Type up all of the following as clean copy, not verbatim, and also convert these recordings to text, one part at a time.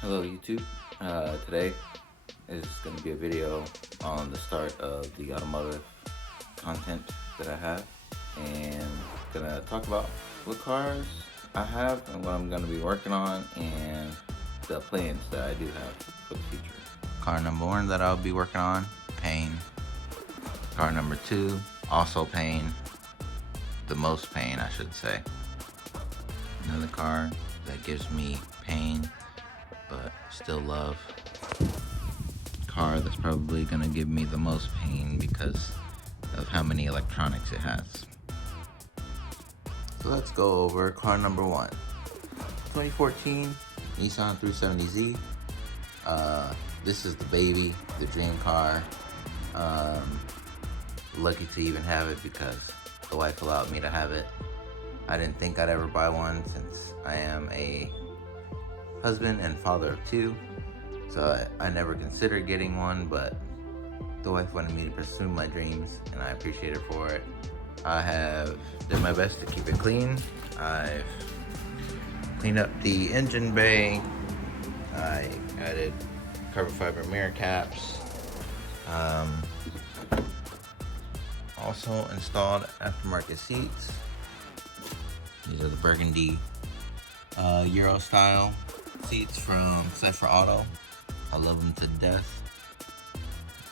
Hello YouTube. Today is going to be a video on the start of the automotive content that I have, and going to talk about what cars I have and what I'm going to be working on and the plans that I do have for the future. Car number 1 that I'll be working on, pain. Car number 2, also pain. The most pain, I should say. Another car that gives me pain but still love. Car that's probably gonna give me the most pain because of how many electronics it has. So let's go over car number 1. 2014 Nissan 370Z. This is the baby, the dream car. Lucky to even have it because the wife allowed me to have it. I didn't think I'd ever buy one since I am a husband and father of 2, so I never considered getting one, but the wife wanted me to pursue my dreams and I appreciate her for it. I have done my best to keep it clean. I've cleaned up the engine bay. I added carbon fiber mirror caps. Also installed aftermarket seats. These are the burgundy Euro style seats from Cypher Auto. I love them to death.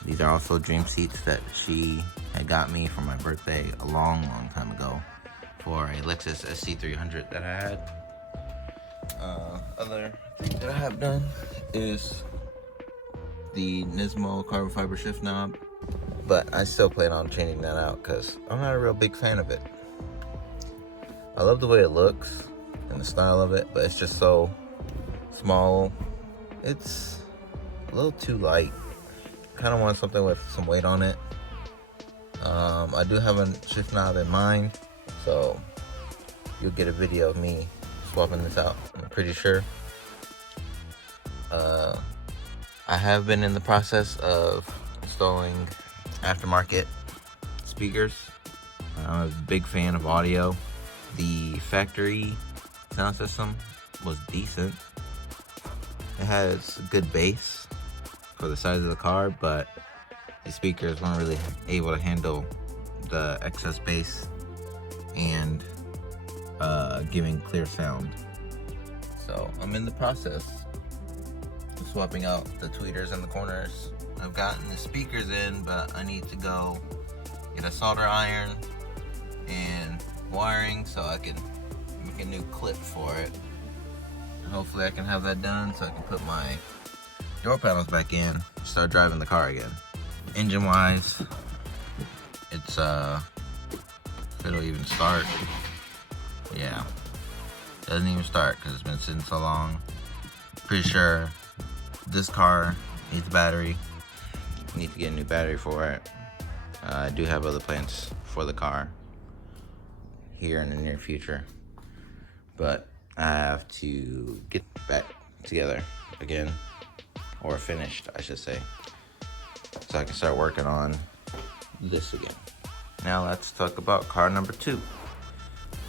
These are also dream seats that she had got me for my birthday a long time ago for a Lexus SC300 that I had. Other thing that I have done is the Nismo carbon fiber shift knob, but I still plan on changing that out because I'm not a real big fan of it. I love the way it looks and the style of it, but it's just so small. It's a little too light. Kind of want something with some weight on it. I do have a shift knob in mind, so you'll get a video of me swapping this out, I'm pretty sure. I have been in the process of installing aftermarket speakers. I'm a big fan of audio. The factory sound system was decent. It has a good bass for the size of the car, but the speakers weren't really able to handle the excess bass and giving clear sound. So I'm in the process of swapping out the tweeters in the corners. I've gotten the speakers in, but I need to go get a solder iron and wiring so I can make a new clip for it. And hopefully I can have that done so I can put my door panels back in, start driving the car again. Engine wise, it's if it'll even start. Yeah, doesn't even start because it's been sitting so long. Pretty sure this car needs a battery. Need to get a new battery for it. I do have other plans for the car here in the near future, but I have to get back together again, or finished I should say, so I can start working on this again. Now let's talk about car number 2.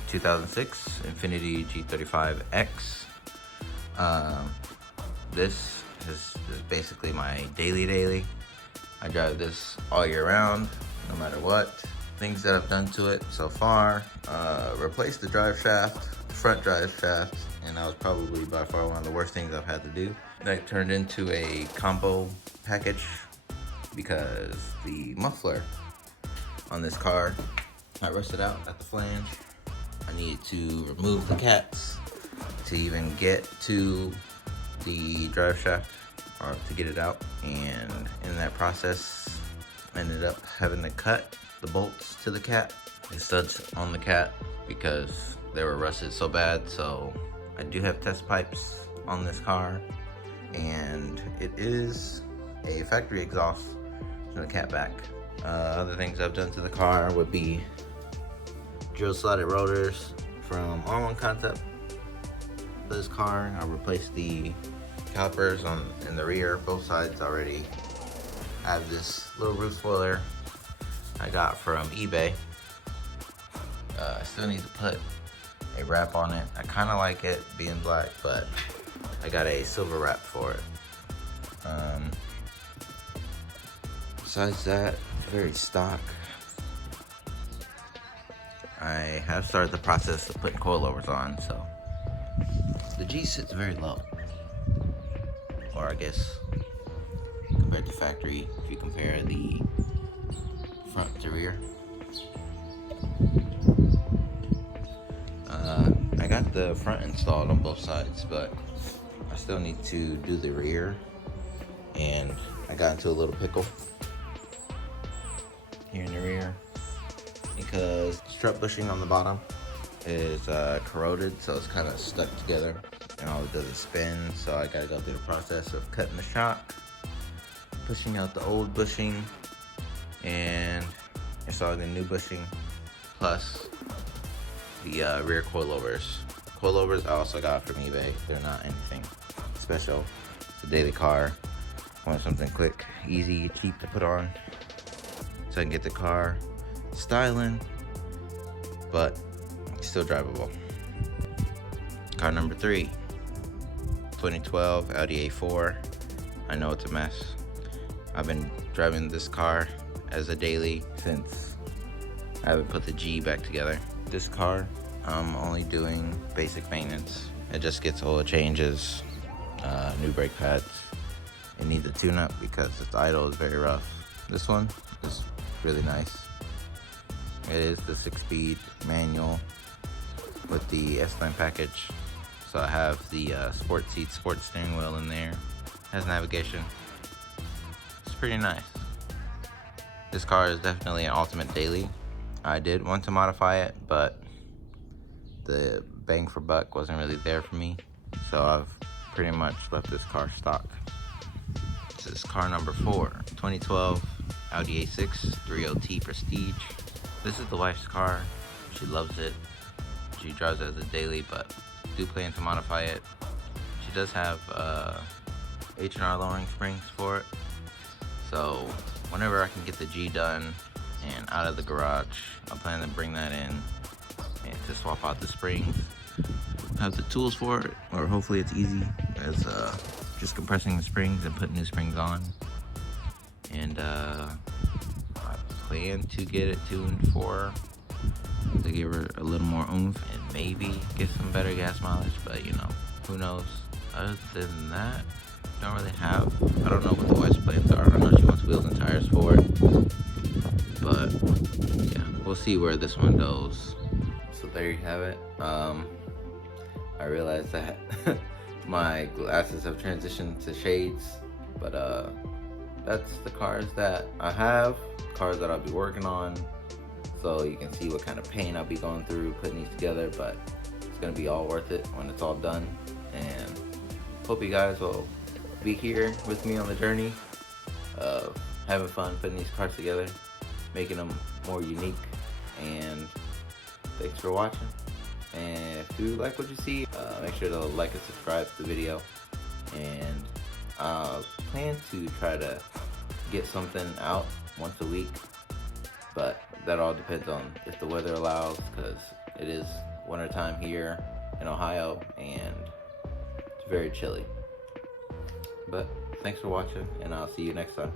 2006 Infiniti G35x. This is basically my daily. I drive this all year round, no matter what. Things that I've done to it so far: replaced the drive shaft, the front drive shaft, and that was probably by far one of the worst things I've had to do. That turned into a combo package because the muffler on this car got rusted out at the flange. I needed to remove the cats to even get to the drive shaft, or to get it out, and in that process I ended up having to cut the bolts to the cat, the studs on the cat, because they were rusted so bad. So I do have test pipes on this car, and it is a factory exhaust from the cat back. Other things I've done to the car would be drill slotted rotors from all-in concept for this car. I replaced the calipers in the rear, both sides already. I have this little roof spoiler I got from eBay. I still need to put a wrap on it. I kind of like it being black, but I got a silver wrap for it. Besides that, very stock. I have started the process of putting coilovers on, so the G sits very low. Or I guess compared to factory, if you compare the front to rear. I got the front installed on both sides, but I still need to do the rear, and I got into a little pickle here in the rear because strut bushing on the bottom is corroded, so it's kind of stuck together and all it does is spin. So I gotta go through the process of cutting the shock, pushing out the old bushing, and installing the new bushing, plus the rear coilovers. Coilovers I also got from eBay. They're not anything special. It's a daily car. I want something quick, easy, cheap to put on, so I can get the car styling, but still drivable. Car number 3, 2012 Audi A4. I know it's a mess. I've been driving this car as a daily since I haven't put the G back together. This car, I'm only doing basic maintenance. It just gets oil changes, new brake pads. It needs a tune-up because its idle is very rough. This one is really nice. It is the 6-speed manual with the S-Line package. So I have the sport seat, sport steering wheel in there. Has navigation. It's pretty nice. This car is definitely an ultimate daily. I did want to modify it, but the bang for buck wasn't really there for me. So I've pretty much left this car stock. This is car number 4, 2012 Audi A6 30T Prestige. This is the wife's car. She loves it. She drives it as a daily, but do plan to modify it. She does have H&R lowering springs for it. So whenever I can get the G done and out of the garage, I plan to bring that in and to swap out the springs. I have the tools for it, or hopefully it's easy as just compressing the springs and putting new springs on. And I plan to get it tuned for to give her a little more oomph and maybe get some better gas mileage, but you know, who knows. Other than that, don't really have, I don't know what the wife's plans are. I know she wants wheels and tires for it, but yeah, we'll see where this one goes. So there you have it. I realized that my glasses have transitioned to shades, but that's the cars that I have, cars that I'll be working on, so you can see what kind of pain I'll be going through putting these together, but it's gonna be all worth it when it's all done. And hope you guys will be here with me on the journey of having fun putting these cars together, making them more unique. And thanks for watching. And if you like what you see, make sure to like and subscribe to the video. And I plan to try to get something out once a week, but that all depends on if the weather allows, because it is winter time here in Ohio and it's very chilly. But thanks for watching, and I'll see you next time.